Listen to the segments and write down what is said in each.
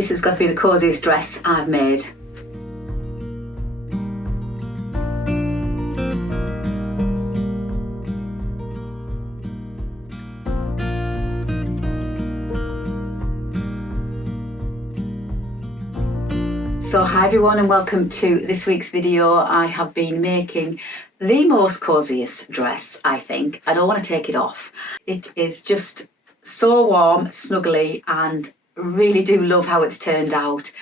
This has got to be the coziest dress I've made. So hi everyone and welcome to this week's video. I have been making the most coziest dress, I think. I don't want to take it off. It is just so warm, snuggly, and really do love how it's turned out.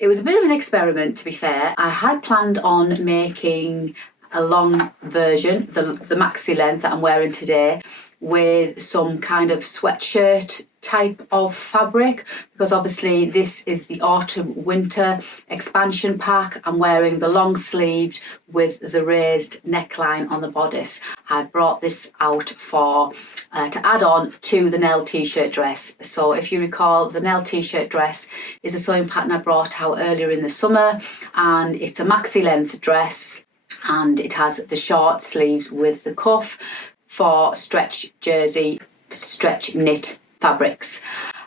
It was a bit of an experiment, to be fair. I had planned on making a long version, the maxi length that I'm wearing today, with some kind of sweatshirt type of fabric, because obviously this is the autumn winter expansion pack. I'm wearing the long sleeved with the raised neckline on the bodice. I brought this out for to add on to the Nell t-shirt dress. So if you recall, the Nell t-shirt dress is a sewing pattern I brought out earlier in the summer, and it's a maxi length dress, and it has the short sleeves with the cuff for stretch jersey, stretch knit fabrics,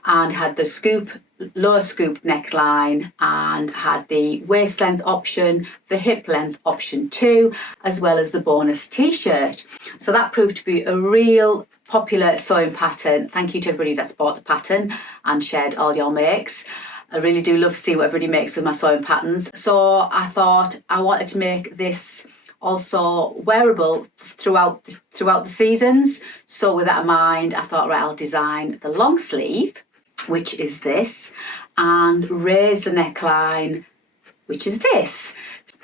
and had the lower scoop neckline, and had the waist length option, the hip length option too, as well as the bonus t-shirt. So that proved to be a real popular sewing pattern. Thank you to everybody that's bought the pattern and shared all your makes. I really do love to see what everybody makes with my sewing patterns. So I thought I wanted to make this also wearable throughout the seasons. So with that in mind, I thought, right, I'll design the long sleeve, which is this, and raise the neckline, which is this.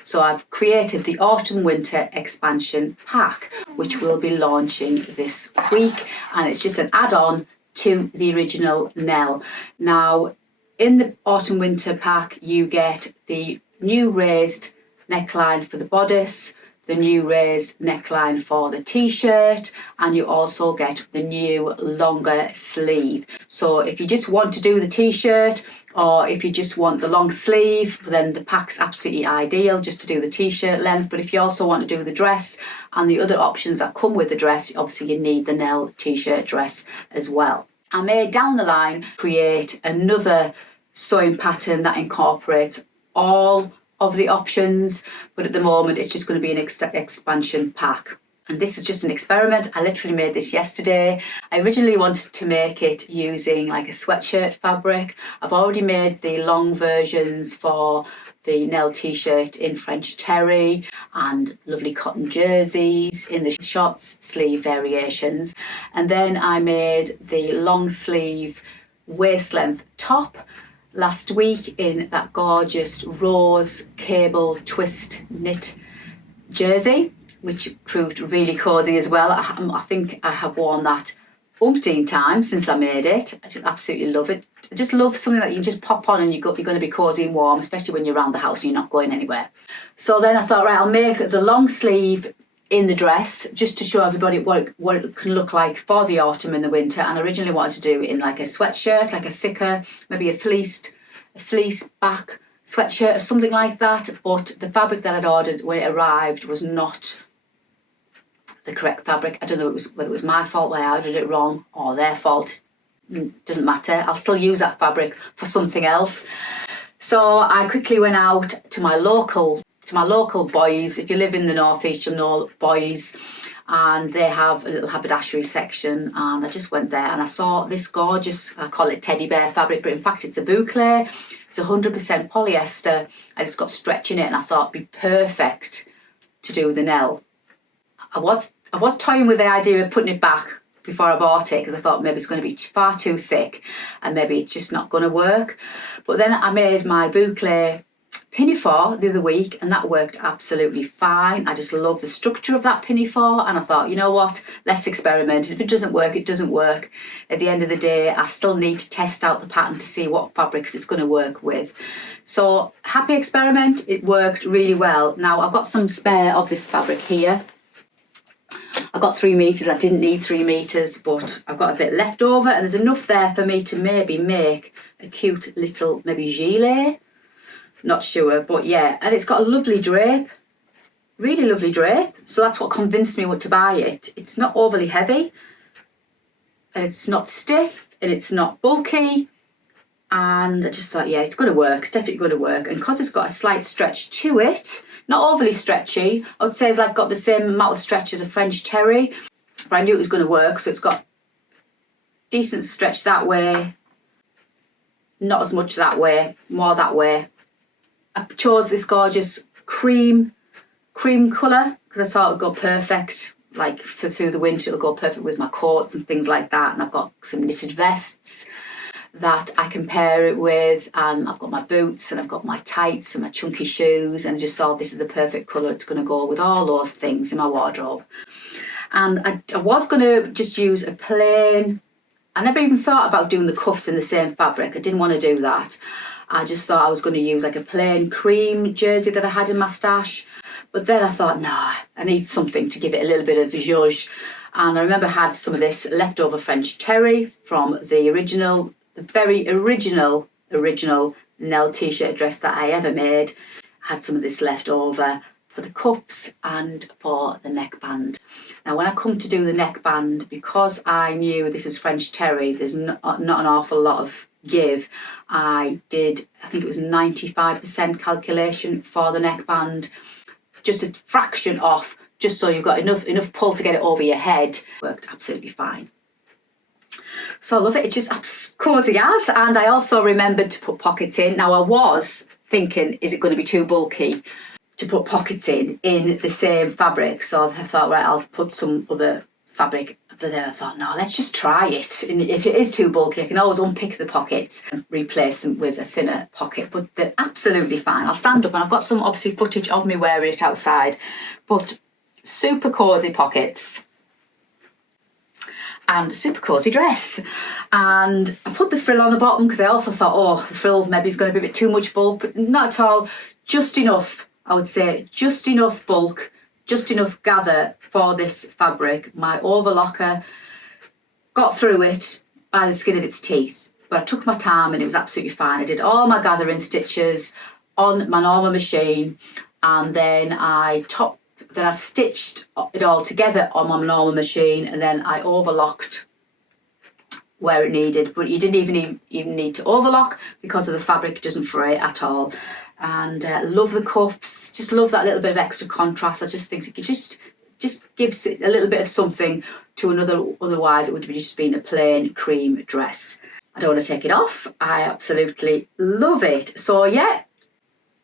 So I've created the autumn winter expansion pack, which we'll be launching this week, and it's just an add-on to the original Nell. Now, in the autumn winter pack, you get the new raised neckline for the bodice, the new raised neckline for the t-shirt, and you also get the new longer sleeve. So if you just want to do the t-shirt, or if you just want the long sleeve, then the pack's absolutely ideal just to do the t-shirt length. But if you also want to do the dress and the other options that come with the dress, obviously you need the Nell t-shirt dress as well. I may down the line create another sewing pattern that incorporates all of the options, but at the moment it's just going to be an expansion pack. And this is just an experiment. I literally made this yesterday. I originally wanted to make it using like a sweatshirt fabric. I've already made the long versions for the Nell t-shirt in French terry and lovely cotton jerseys in the short sleeve variations. And then I made the long sleeve waist length top last week in that gorgeous rose cable twist knit jersey, which proved really cosy as well. I think I have worn that umpteen times since I made it. I just absolutely love it. I just love something that you can just pop on and you're going to be cosy and warm, especially when you're around the house and you're not going anywhere. So then I thought, right, I'll make the long sleeve in the dress just to show everybody what it can look like for the autumn and the winter. And I originally wanted to do it in like a sweatshirt, like a thicker, maybe a fleece back sweatshirt or something like that, but the fabric that I'd ordered when it arrived was not the correct fabric. I don't know whether it was my fault where I ordered it wrong or their fault. Doesn't matter, I'll still use that fabric for something else. So I quickly went out to my local boys. If you live in the northeast, you'll know boys, and they have a little haberdashery section, and I just went there and I saw this gorgeous, I call it teddy bear fabric, but in fact it's a boucle. It's 100% polyester and it's got stretch in it, and I thought it'd be perfect to do the Nell. I was toying with the idea of putting it back before I bought it, because I thought maybe it's going to be far too thick and maybe it's just not going to work. But then I made my boucle pinafore the other week and that worked absolutely fine. I just love the structure of that pinafore, and I thought, you know what, let's experiment. If it doesn't work, it doesn't work. At the end of the day, I still need to test out the pattern to see what fabrics it's going to work with. So happy experiment, it worked really well. Now I've got some spare of this fabric here. I've got 3 meters. I didn't need 3 meters, but I've got a bit left over, and there's enough there for me to maybe make a cute little maybe gilet. Not sure, but yeah. And it's got a lovely drape, really lovely drape. So that's what convinced me to buy it. It's not overly heavy, and it's not stiff, and it's not bulky. And I just thought, yeah, it's going to work. It's definitely going to work. And because it's got a slight stretch to it, not overly stretchy, I would say it's like got the same amount of stretch as a French terry, but I knew it was going to work. So it's got decent stretch that way, not as much that way, more that way. I chose this gorgeous cream colour because I thought it would go perfect, like for through the winter. It'll go perfect with my coats and things like that. And I've got some knitted vests that I can pair it with, and I've got my boots and I've got my tights and my chunky shoes, and I just thought this is the perfect colour. It's going to go with all those things in my wardrobe. And I was going to just use a plain, I never even thought about doing the cuffs in the same fabric. I didn't want to do that. I just thought I was going to use like a plain cream jersey that I had in my stash. But then I thought, nah, I need something to give it a little bit of zhuzh. And I remember I had some of this leftover French terry from the very original Nell t-shirt dress that I ever made. I had some of this left over for the cuffs and for the neckband. Now when I come to do the neckband, because I knew this is French terry, there's not an awful lot of give. I think it was 95% calculation for the neckband, just a fraction off, just so you've got enough pull to get it over your head. Worked absolutely fine. So I love it. It's just cosy as. And I also remembered to put pockets in. Now I was thinking, is it going to be too bulky to put pockets in the same fabric? So I thought, right, I'll put some other fabric. But then I thought, no, let's just try it. And if it is too bulky, I can always unpick the pockets and replace them with a thinner pocket. But they're absolutely fine. I'll stand up, and I've got some obviously footage of me wearing it outside. But super cosy pockets and super cosy dress. And I put the frill on the bottom because I also thought, oh, the frill maybe is going to be a bit too much bulk, but not at all. Just enough, I would say, just enough bulk, just enough gather for this fabric. My overlocker got through it by the skin of its teeth, but I took my time and it was absolutely fine. I did all my gathering stitches on my normal machine, and then I stitched it all together on my normal machine, and then I overlocked where it needed. But you didn't even need to overlock because of the fabric. It doesn't fray at all. And love the cuffs. Just love that little bit of extra contrast. I just think it just gives it a little bit of something to another. Otherwise, it would have just been a plain cream dress. I don't want to take it off. I absolutely love it. So yeah.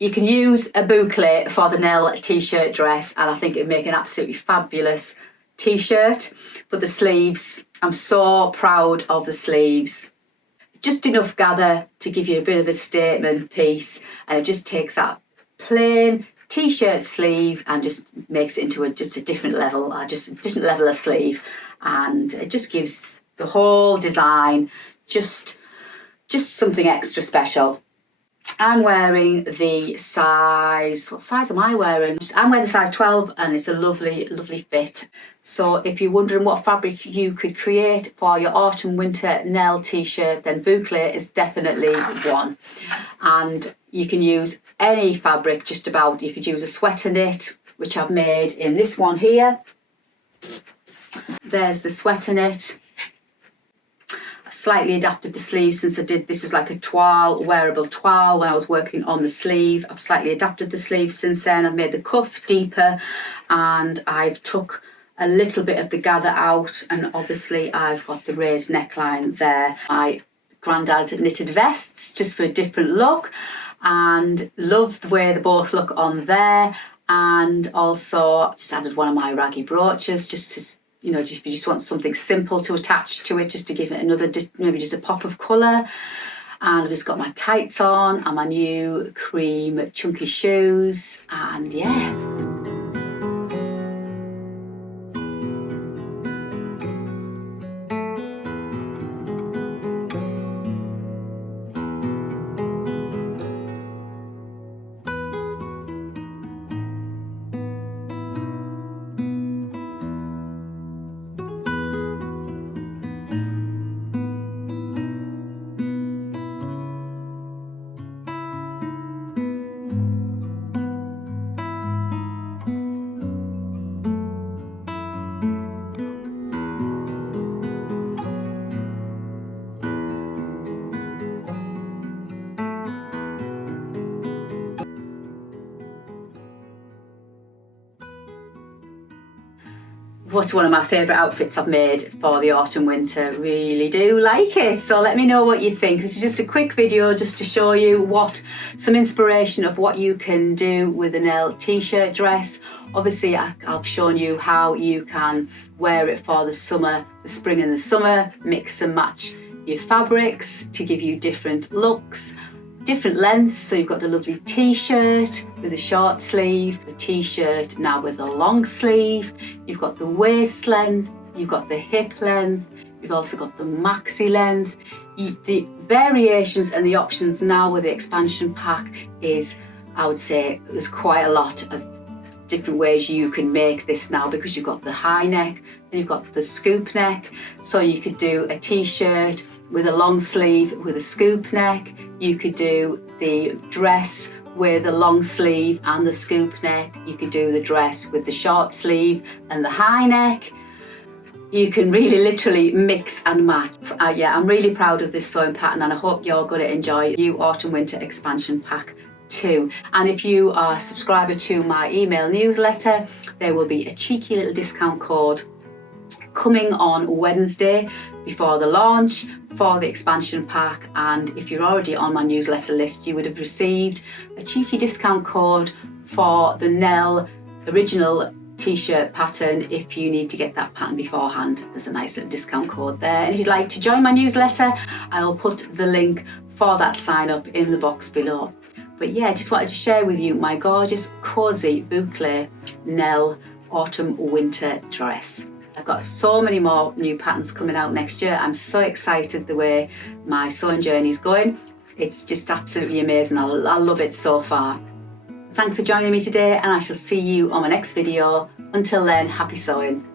You can use a boucle for the Nell t-shirt dress, and I think it'd make an absolutely fabulous t-shirt. But the sleeves, I'm so proud of the sleeves. Just enough gather to give you a bit of a statement piece, and it just takes that plain t-shirt sleeve and just makes it into just a different level, just a different level of sleeve, and it just gives the whole design just something extra special. I'm wearing the size, what size am I wearing? I'm wearing the size 12, and it's a lovely, lovely fit. So if you're wondering what fabric you could create for your autumn winter Nell t-shirt, then Boucle is definitely one. And you can use any fabric just about. You could use a sweater knit, which I've made in this one here. There's the sweater knit. Slightly adapted the sleeve since this was like a toile, wearable toile when I was working on the sleeve. I've slightly adapted the sleeve since then. I've made the cuff deeper, and I've took a little bit of the gather out, and obviously I've got the raised neckline there. My grandad knitted vests just for a different look, and love the way they both look on there. And also just added one of my raggy brooches just to, if you just want something simple to attach to it, just to give it another, maybe just a pop of colour. And I've just got my tights on and my new cream chunky shoes, and yeah. what's one of my favourite outfits I've made for the autumn winter. Really do like it, so let me know what you think. This is just a quick video just to show you some inspiration of what you can do with a Nell t-shirt dress. Obviously I've shown you how you can wear it for the summer, the spring and the summer, mix and match your fabrics to give you different looks, different lengths. So you've got the lovely t-shirt with a short sleeve, the t-shirt now with a long sleeve, you've got the waist length, you've got the hip length, you've also got the maxi length. The variations and the options now with the expansion pack is, I would say, there's quite a lot of different ways you can make this now, because you've got the high neck and you've got the scoop neck. So you could do a t-shirt with a long sleeve with a scoop neck. You could do the dress with a long sleeve and the scoop neck. You could do the dress with the short sleeve and the high neck. You can really literally mix and match. Yeah, I'm really proud of this sewing pattern, and I hope you're going to enjoy the new autumn winter expansion pack too. And if you are a subscriber to my email newsletter, there will be a cheeky little discount code coming on Wednesday before the launch for the expansion pack. And if you're already on my newsletter list, you would have received a cheeky discount code for the Nell original t-shirt pattern. If you need to get that pattern beforehand, there's a nice little discount code there. And if you'd like to join my newsletter, I'll put the link for that sign up in the box below. But yeah, I just wanted to share with you my gorgeous cozy boucle Nell autumn winter dress. I've got so many more new patterns coming out next year. I'm so excited the way my sewing journey is going. It's just absolutely amazing. I love it so far. Thanks for joining me today, and I shall see you on my next video. Until then, happy sewing.